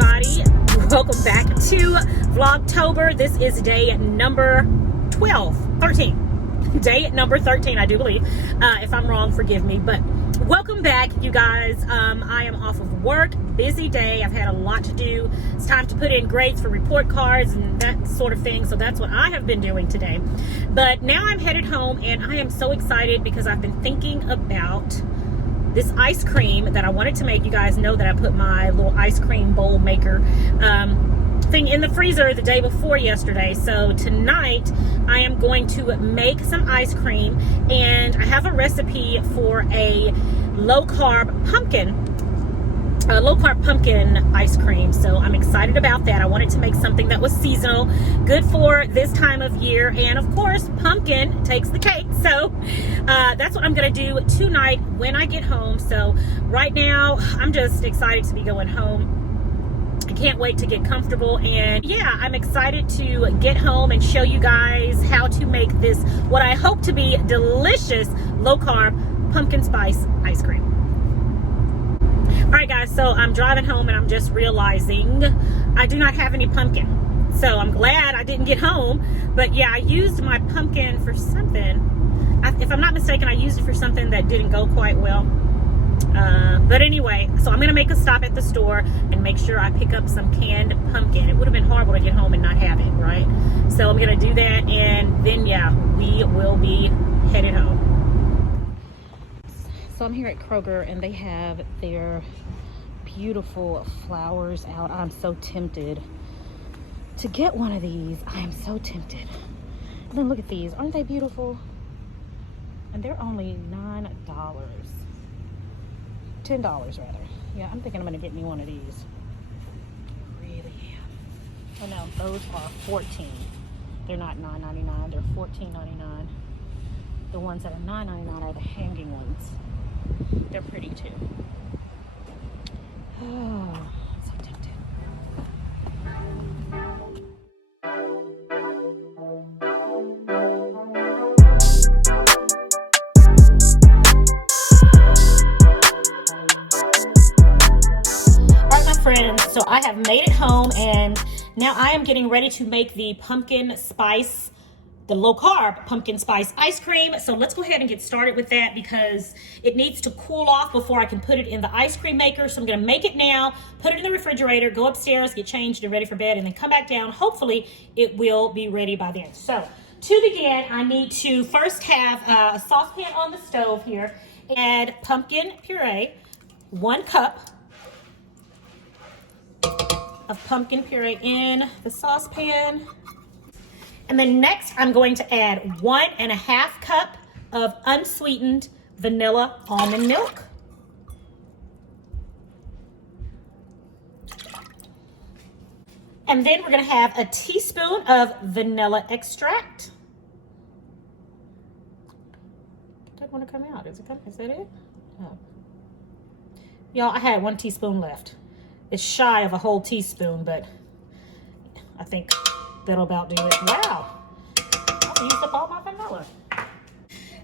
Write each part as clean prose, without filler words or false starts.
everybody. Welcome back to Vlogtober. This is day number 13. Day number 13, I do believe. If I'm wrong, forgive me. But welcome back, you guys. I am off of work. Busy day. I've had a lot to do. It's time to put in grades for report cards and that sort of thing. So that's what I have been doing today. But now I'm headed home, and I am so excited because I've been thinking about this ice cream that I wanted to make. You guys know that I put my little ice cream bowl maker thing in the freezer the day before yesterday. So tonight I am going to make some ice cream, and I have a recipe for a low carb pumpkin ice cream. So I'm excited about that. I wanted to make something that was seasonal, good for this time of year, and of course pumpkin takes the cake. So that's what I'm gonna do tonight when I get home. So right now I'm just excited to be going home. I can't wait to get comfortable, and yeah, I'm excited to get home and show you guys how to make this, what I hope to be delicious low carb pumpkin spice ice cream. All right, guys, so I'm driving home and I'm just realizing I do not have any pumpkin. So I'm glad I didn't get home. But yeah, I used my pumpkin for something. If I'm not mistaken, I used it for something that didn't go quite well. But anyway, so I'm going to make a stop at the store and make sure I pick up some canned pumpkin. It would have been horrible to get home and not have it, right? So I'm going to do that, and then, yeah, we will be headed home. So I'm here at Kroger, and they have their beautiful flowers out. I'm so tempted to get one of these. I am so tempted. And then look at these. Aren't they beautiful? And they're only $9. $10 rather. Yeah, I'm thinking I'm going to get me one of these. I really am. Oh no, those are $14. They're not $9.99. They're $14.99. The ones that are $9.99 are the hanging ones. They're pretty too. Oh, so tempted. Alright, my friends, so I have made it home, and now I am getting ready to make the low carb pumpkin spice ice cream. So let's go ahead and get started with that because it needs to cool off before I can put it in the ice cream maker. So I'm gonna make it now, put it in the refrigerator, go upstairs, get changed and ready for bed, and then come back down. Hopefully it will be ready by then. So to begin, I need to first have a saucepan on the stove here. Add pumpkin puree, 1 cup of pumpkin puree in the saucepan. And then next, I'm going to add 1.5 cup of unsweetened vanilla almond milk. And then we're going to have a teaspoon of vanilla extract. Doesn't want to come out. Is that it? Oh. Y'all, I had 1 teaspoon left. It's shy of a whole teaspoon, but I think that'll about do it. Wow, I've used up all my vanilla.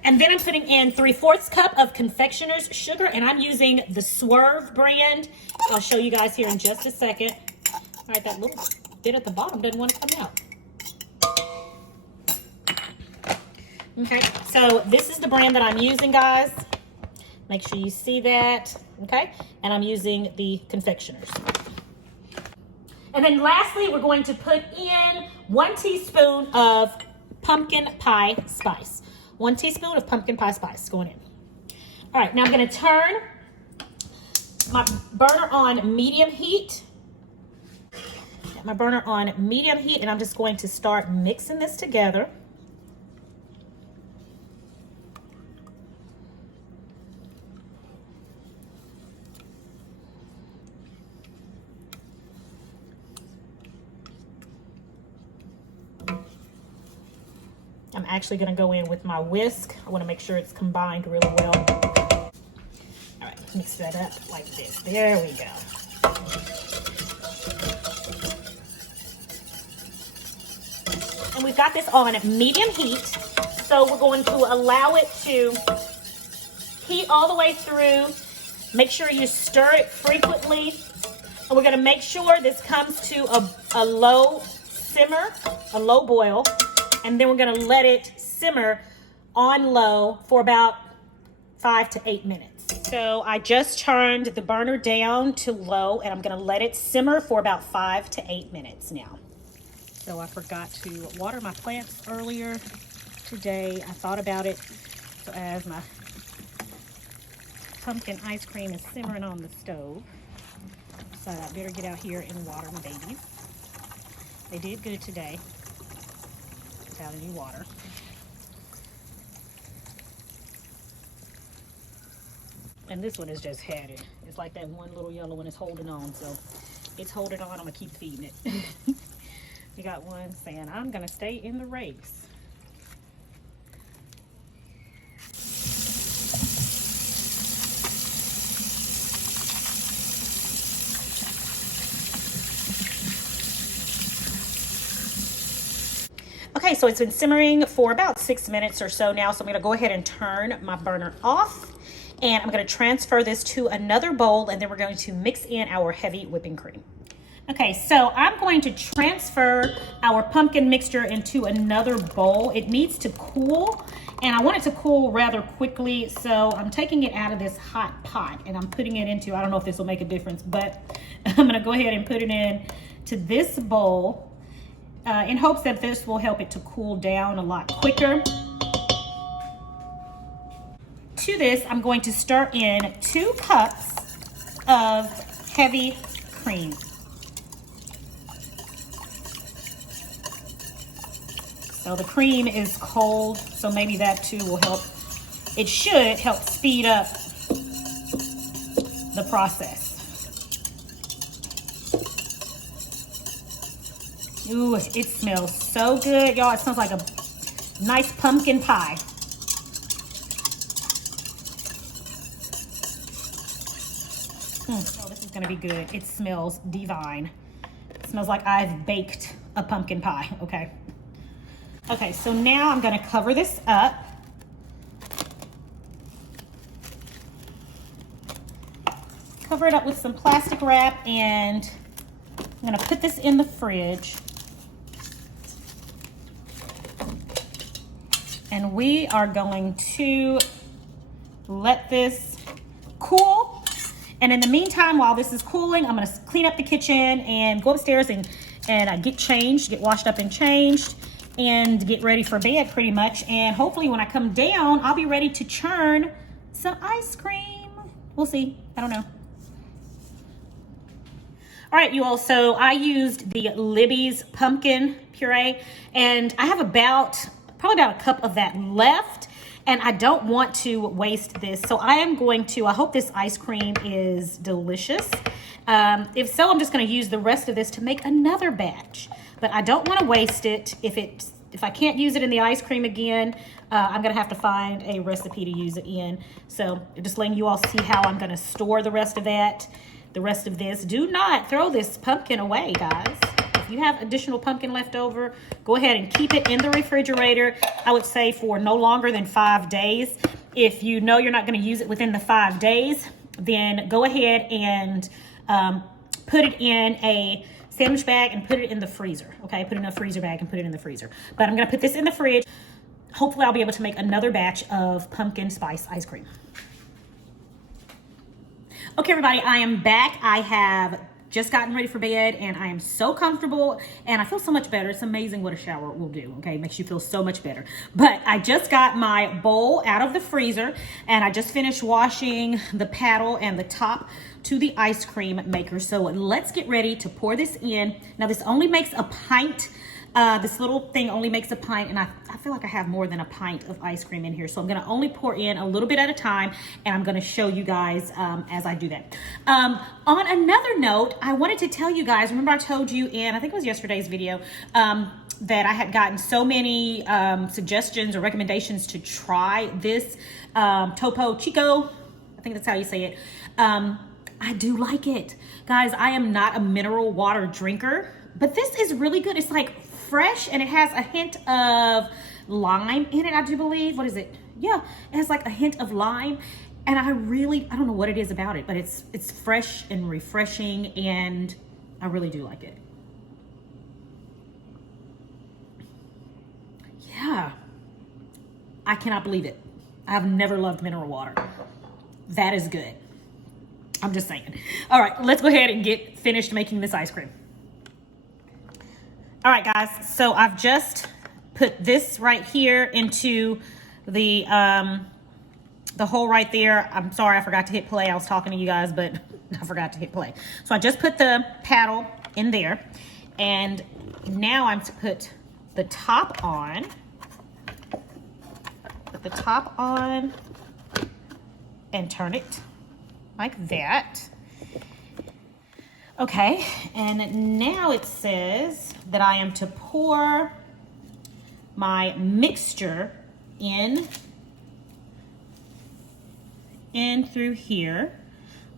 And then I'm putting in 3/4 cup of confectioner's sugar, and I'm using the Swerve brand. I'll show you guys here in just a second. All right, that little bit at the bottom doesn't want to come out. Okay, so this is the brand that I'm using, guys. Make sure you see that, okay? And I'm using the confectioners. And then lastly, we're going to put in 1 teaspoon of pumpkin pie spice. 1 teaspoon of pumpkin pie spice going in. All right, now I'm going to turn my burner on medium heat. Got my burner on medium heat, and I'm just going to start mixing this together. I'm actually going to go in with my whisk. I want to make sure it's combined really well. All right, mix that up like this. There we go. And we've got this on medium heat, so we're going to allow it to heat all the way through. Make sure you stir it frequently. And we're gonna make sure this comes to a low simmer, a low boil, and then we're gonna let it simmer on low for about 5 to 8 minutes. So I just turned the burner down to low, and I'm gonna let it simmer for about 5 to 8 minutes now. So I forgot to water my plants earlier today. I thought about it. So as my pumpkin ice cream is simmering on the stove, so I better get out here and water my babies. They did good today without any water. And this one has just had it. It's like that one little yellow one is holding on, so it's holding on. I'm gonna keep feeding it. You got one saying, I'm gonna stay in the race. Okay, so it's been simmering for about 6 minutes or so now, so I'm gonna go ahead and turn my burner off, and I'm gonna transfer this to another bowl, and then we're going to mix in our heavy whipping cream. Okay, so I'm going to transfer our pumpkin mixture into another bowl. It needs to cool, and I want it to cool rather quickly, so I'm taking it out of this hot pot, and I'm putting it into, I don't know if this will make a difference, but I'm gonna go ahead and put it in to this bowl, in hopes that this will help it to cool down a lot quicker. To this, I'm going to stir in 2 cups of heavy cream. So the cream is cold, so maybe that too will help. It should help speed up the process. Ooh, it smells so good, y'all. It smells like a nice pumpkin pie. Oh, this is gonna be good. It smells divine. It smells like I've baked a pumpkin pie, okay? Okay, so now I'm gonna cover this up. Cover it up with some plastic wrap, and I'm gonna put this in the fridge. And we are going to let this cool. And in the meantime, while this is cooling, I'm gonna clean up the kitchen and go upstairs and get changed, get washed up and changed, and get ready for bed pretty much. And hopefully when I come down, I'll be ready to churn some ice cream. We'll see, I don't know. All right, you all, so I used the Libby's pumpkin puree, and I have probably about a cup of that left, and I don't want to waste this. So I am going to, I hope this ice cream is delicious. If so, I'm just gonna use the rest of this to make another batch, but I don't wanna waste it. If I can't use it in the ice cream again, I'm gonna have to find a recipe to use it in. So just letting you all see how I'm gonna store the rest of that. The rest of this. Do not throw this pumpkin away, guys. If you have additional pumpkin left over, go ahead and keep it in the refrigerator. I would say for no longer than 5 days. If you know you're not going to use it within the 5 days, then go ahead and put it in a sandwich bag and put it in the freezer. Okay, put it in a freezer bag and put it in the freezer. But I'm going to put this in the fridge. Hopefully I'll be able to make another batch of pumpkin spice ice cream. Okay, everybody, I am back. I have just gotten ready for bed, and I am so comfortable, and I feel so much better. It's amazing what a shower will do, okay? It makes you feel so much better. But I just got my bowl out of the freezer, and I just finished washing the paddle and the top to the ice cream maker. So let's get ready to pour this in. Now, this only makes a pint. This little thing only makes a pint, and I feel like I have more than a pint of ice cream in here. So I'm gonna only pour in a little bit at a time, and I'm gonna show you guys as I do that. On another note, I wanted to tell you guys, remember I told you in, I think it was yesterday's video, that I had gotten so many suggestions or recommendations to try this Topo Chico, I think that's how you say it. I do like it. Guys, I am not a mineral water drinker, but this is really good. It's like fresh, and it has a hint of lime in it, I do believe. What is it? Yeah, it has like a hint of lime. And I don't know what it is about it, but it's fresh and refreshing, and I really do like it. Yeah, I cannot believe it. I've never loved mineral water. That is good. I'm just saying. All right, let's go ahead and get finished making this ice cream. All right, guys, so I've just put this right here into the hole right there. I'm sorry, I forgot to hit play. I was talking to you guys, but I forgot to hit play. So I just put the paddle in there, and now I'm to put the top on. Put the top on and turn it like that. Okay, and now it says that I am to pour my mixture in through here.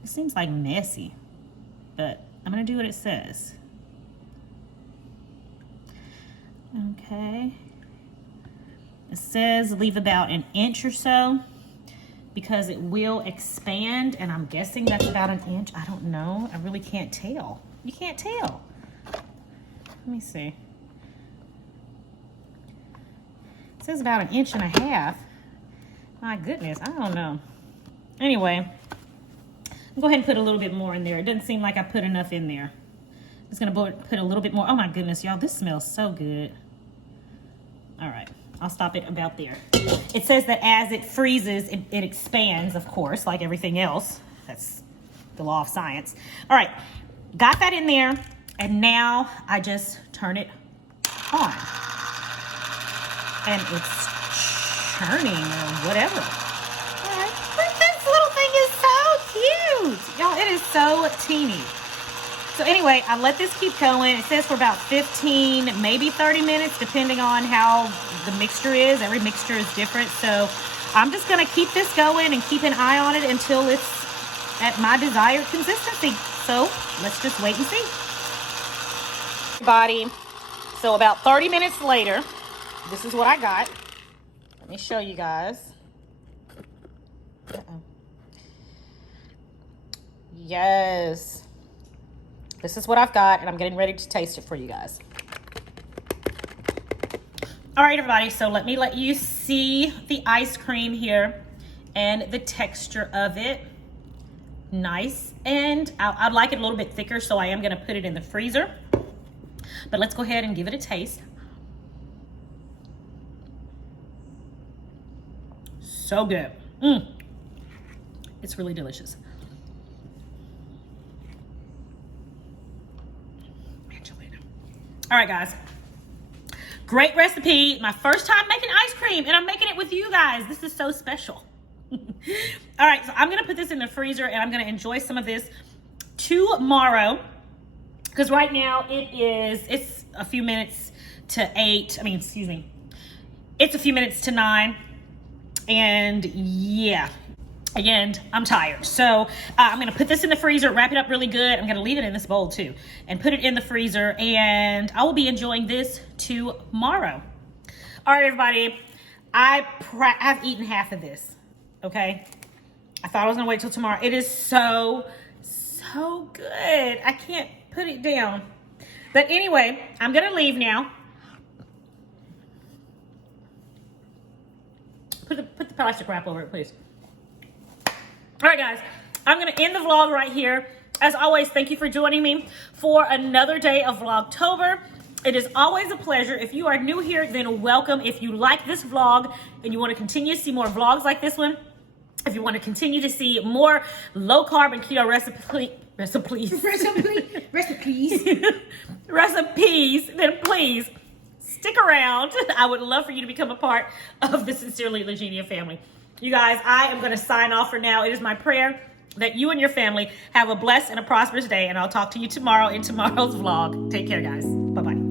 It seems like messy, but I'm gonna do what it says. Okay. It says leave about an inch or so because it will expand, and I'm guessing that's about an inch. I don't know. I really can't tell. You can't tell. Let me see. It says about an inch and a half. My goodness, I don't know. Anyway, I'll go ahead and put a little bit more in there. It doesn't seem like I put enough in there. I'm just gonna put a little bit more. Oh my goodness, y'all, this smells so good. All right, I'll stop it about there. It says that as it freezes, it expands, of course, like everything else. That's the law of science. All right, got that in there, and now I just turn it on. And it's churning or whatever. All right, but this little thing is so cute. Y'all, it is so teeny. So anyway, I let this keep going. It says for about 15, maybe 30 minutes, depending on how the mixture is. Every mixture is different. So I'm just gonna keep this going and keep an eye on it until it's at my desired consistency. So let's just wait and see. Everybody, so about 30 minutes later, this is what I got. Let me show you guys. Yes. This is what I've got, and I'm getting ready to taste it for you guys. All right, everybody, so let me let you see the ice cream here and the texture of it. Nice, and I'd like it a little bit thicker, so I am gonna put it in the freezer. But let's go ahead and give it a taste. So good. It's really delicious. All right, guys. Great recipe. My first time making ice cream, and I'm making it with you guys. This is so special. All right, so I'm gonna put this in the freezer, and I'm gonna enjoy some of this tomorrow, because right now it's a few minutes to 8. It's a few minutes to 9, and yeah. And I'm tired. So I'm going to put this in the freezer, wrap it up really good. I'm going to leave it in this bowl too and put it in the freezer, and I will be enjoying this tomorrow. All right, everybody. I've eaten half of this. Okay. I thought I was going to wait till tomorrow. It is so good. I can't put it down. But anyway, I'm going to leave now. Put the plastic wrap over it, please. All right, guys, I'm going to end the vlog right here. As always, thank you for joining me for another day of Vlogtober. It is always a pleasure. If you are new here, then welcome. If you like this vlog and you want to continue to see more vlogs like this one, if you want to continue to see more low-carb and keto recipes, then please stick around. I would love for you to become a part of the Sincerely Legenia family. You guys, I am going to sign off for now. It is my prayer that you and your family have a blessed and a prosperous day, and I'll talk to you tomorrow in tomorrow's vlog. Take care, guys. Bye-bye.